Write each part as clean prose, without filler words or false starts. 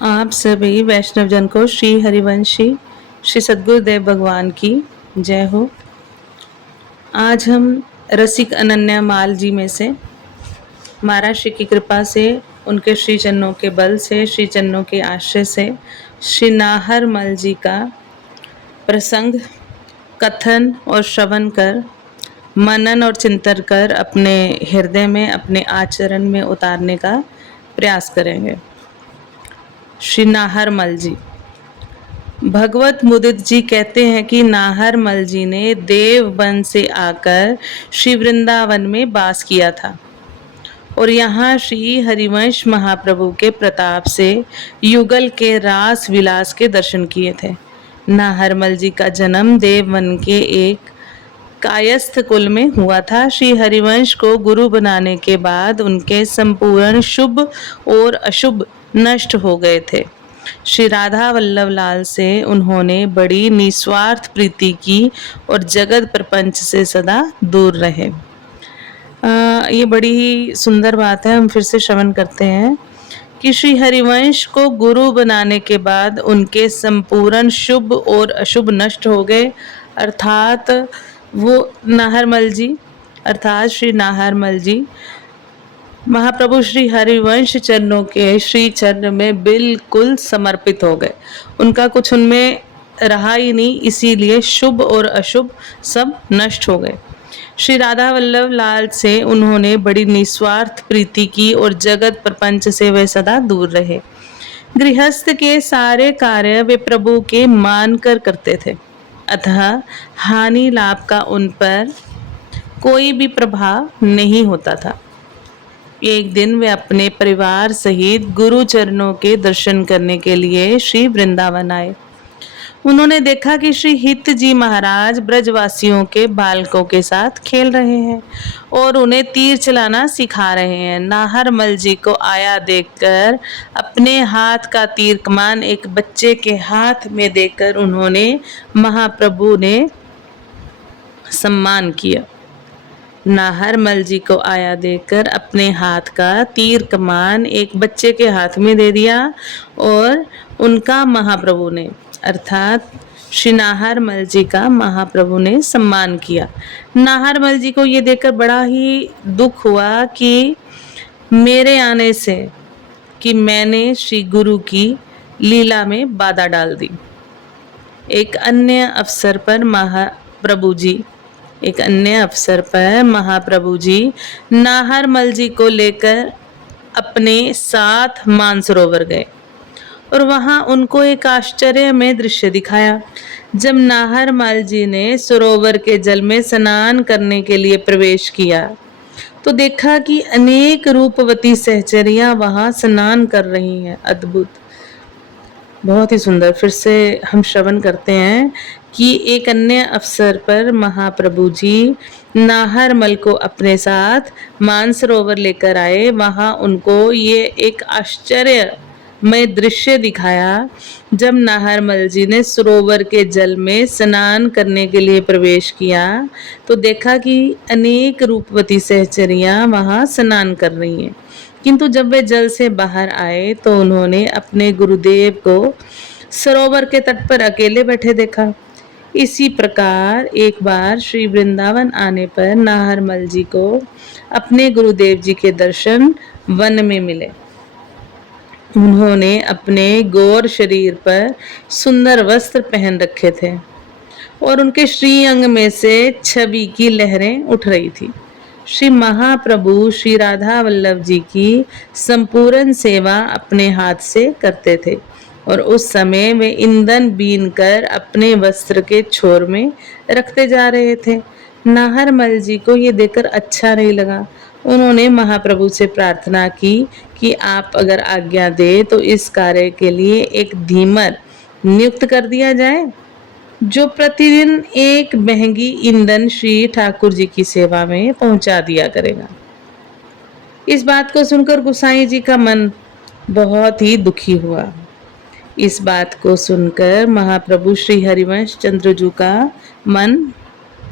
आप सभी वैष्णव जन को श्री हरिवंशी श्री सद्गुरुदेव भगवान की जय हो। आज हम रसिक अनन्या माल जी में से महाराज श्री की कृपा से, उनके श्री चरणों के बल से, श्री चरणों के आश्रय से श्री नाहर मल जी का प्रसंग कथन और श्रवण कर, मनन और चिंतन कर अपने हृदय में, अपने आचरण में उतारने का प्रयास करेंगे। श्री नाहर मल जी। भगवत मुदित जी कहते हैं कि नाहर मल जी ने देव वन से आकर श्री वृंदावन में वास किया था और यहाँ श्री हरिवंश महाप्रभु के प्रताप से युगल के रास विलास के दर्शन किए थे। नाहर मल जी का जन्म देववन के एक कायस्थ कुल में हुआ था। श्री हरिवंश को गुरु बनाने के बाद उनके संपूर्ण शुभ और अशुभ नष्ट हो गए थे। श्री राधा वल्लभ लाल से उन्होंने बड़ी निस्वार्थ प्रीति की और जगत प्रपंच से सदा दूर रहे। ये बड़ी ही सुंदर बात है। हम फिर से श्रवण करते हैं कि श्री हरिवंश को गुरु बनाने के बाद उनके संपूर्ण शुभ और अशुभ नष्ट हो गए, अर्थात वो नाहरमल जी अर्थात श्री नाहरमल जी महाप्रभु श्री हरिवंश चरणों के श्री चरण में बिल्कुल समर्पित हो गए। उनका कुछ उनमें रहा ही नहीं, इसीलिए शुभ और अशुभ सब नष्ट हो गए। श्री राधा वल्लभ लाल से उन्होंने बड़ी निस्वार्थ प्रीति की और जगत प्रपंच से वे सदा दूर रहे। गृहस्थ के सारे कार्य वे प्रभु के मानकर करते थे, अतः हानि लाभ का उन पर कोई भी प्रभाव नहीं होता था। एक दिन वे अपने परिवार सहित गुरु चरणों के दर्शन करने के लिए श्री वृंदावन आए। उन्होंने देखा कि श्री हित जी महाराज ब्रजवासियों के बालकों के साथ खेल रहे हैं और उन्हें तीर चलाना सिखा रहे हैं। नाहरमल जी को आया देखकर अपने हाथ का तीर कमान एक बच्चे के हाथ में देकर उन्होंने महाप्रभु ने सम्मान किया। नाहरमल जी को आया देखकर अपने हाथ का तीर कमान एक बच्चे के हाथ में दे दिया और उनका महाप्रभु ने अर्थात श्री नाहरमल जी का महाप्रभु ने सम्मान किया। नाहरमल जी को ये देखकर बड़ा ही दुख हुआ कि मेरे आने से कि मैंने श्री गुरु की लीला में बाधा डाल दी। एक अन्य अवसर पर महाप्रभु जी नाहरमल जी को लेकर अपने साथ मानसरोवर गए और वहां उनको एक आश्चर्यमय दृश्य दिखाया। जब नाहरमल जी ने सरोवर के जल में स्नान करने के लिए प्रवेश किया तो देखा कि अनेक रूपवती सहचरियां वहां स्नान कर रही हैं। अद्भुत, बहुत ही सुंदर। फिर से हम श्रवण करते हैं कि एक अन्य अवसर पर महाप्रभु जी नाहरमल को अपने साथ मानसरोवर लेकर आए। वहां उनको ये एक आश्चर्यमय दृश्य दिखाया। जब नाहरमल जी ने सरोवर के जल में स्नान करने के लिए प्रवेश किया तो देखा कि अनेक रूपवती सहचरियां वहां स्नान कर रही हैं, किंतु जब वे जल से बाहर आए तो उन्होंने अपने गुरुदेव को सरोवर के तट पर अकेले बैठे देखा। इसी प्रकार एक बार श्री वृंदावन आने पर नाहरमल जी को अपने गुरुदेव जी के दर्शन वन में मिले। उन्होंने अपने गौर शरीर पर सुंदर वस्त्र पहन रखे थे और उनके श्री अंग में से छवि की लहरें उठ रही थी। श्री महाप्रभु श्री राधा वल्लभ जी की संपूर्ण सेवा अपने हाथ से करते थे और उस समय वे ईंधन बीनकर अपने वस्त्र के छोर में रखते जा रहे थे। नाहरमल जी को ये देखकर अच्छा नहीं लगा। उन्होंने महाप्रभु से प्रार्थना की कि आप अगर आज्ञा दे तो इस कार्य के लिए एक धीमर नियुक्त कर दिया जाए जो प्रतिदिन एक महंगी ईंधन श्री ठाकुर जी की सेवा में पहुंचा दिया करेगा। इस बात को सुनकर गोसाई जी का मन बहुत ही दुखी हुआ। इस बात को सुनकर महाप्रभु श्री हरिवंश चंद्र जी का मन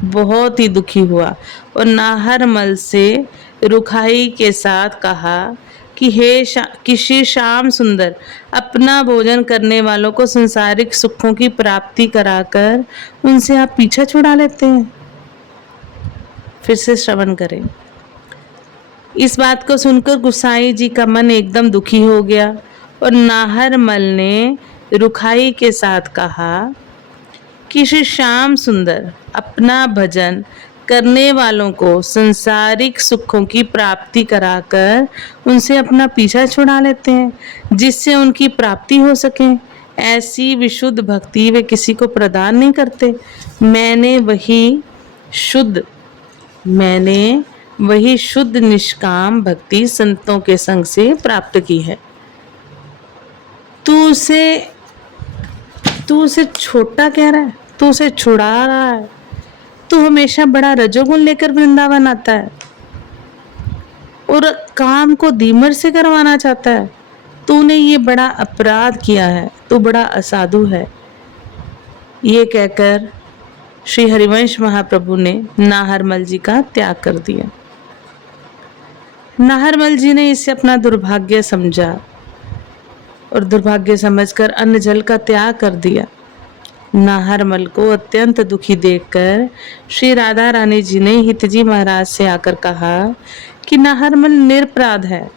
बहुत ही दुखी हुआ और नाहरमल से रुखाई के साथ कहा कि श्री श्याम सुंदर अपना भोजन करने वालों को संसारिक सुखों की प्राप्ति कराकर उनसे आप पीछा छुड़ा लेते हैं। फिर से श्रवण करें। इस बात को सुनकर गुसाई जी का मन एकदम दुखी हो गया और नाहरमल ने रुखाई के साथ कहा कि श्री श्याम सुंदर अपना भजन करने वालों को संसारिक सुखों की प्राप्ति कराकर उनसे अपना पीछा छुड़ा लेते हैं जिससे उनकी प्राप्ति हो सके। ऐसी विशुद्ध भक्ति वे किसी को प्रदान नहीं करते। मैंने वही शुद्ध निष्काम भक्ति संतों के संग से प्राप्त की है। तू उसे छोटा कह रहा है, तू उसे छुड़ा रहा है। तू हमेशा बड़ा रजोगुण लेकर वृंदावन आता है और काम को धीमर से करवाना चाहता है। तूने ये बड़ा अपराध किया है, तू बड़ा असाधु है। ये कहकर श्री हरिवंश महाप्रभु ने नाहरमल जी का त्याग कर दिया। नाहरमल जी ने इसे अपना दुर्भाग्य समझा और दुर्भाग्य समझकर अन्न जल का त्याग कर दिया। नाहरमल को अत्यंत दुखी देखकर श्री राधा रानी जी ने हितजी महाराज से आकर कहा कि नाहरमल निरपराध है।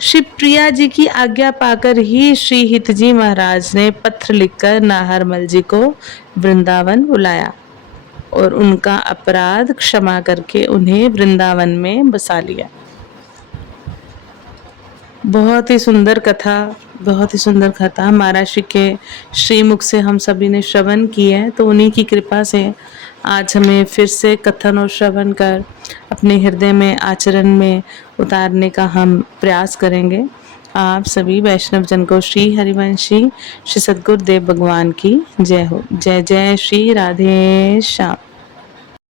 श्री प्रिया जी की आज्ञा पाकर ही श्री हितजी महाराज ने पत्र लिखकर नाहरमल जी को वृंदावन बुलाया और उनका अपराध क्षमा करके उन्हें वृंदावन में बसा लिया। बहुत ही सुंदर कथा महाराज श्री के श्रीमुख से हम सभी ने श्रवण की है। तो उन्हीं की कृपा से आज हमें फिर से कथन और श्रवण कर अपने हृदय में आचरण में उतारने का हम प्रयास करेंगे। आप सभी वैष्णव जन को श्री हरिवंशी श्री सद्गुरुदेव भगवान की जय हो। जय जय श्री राधे श्याम।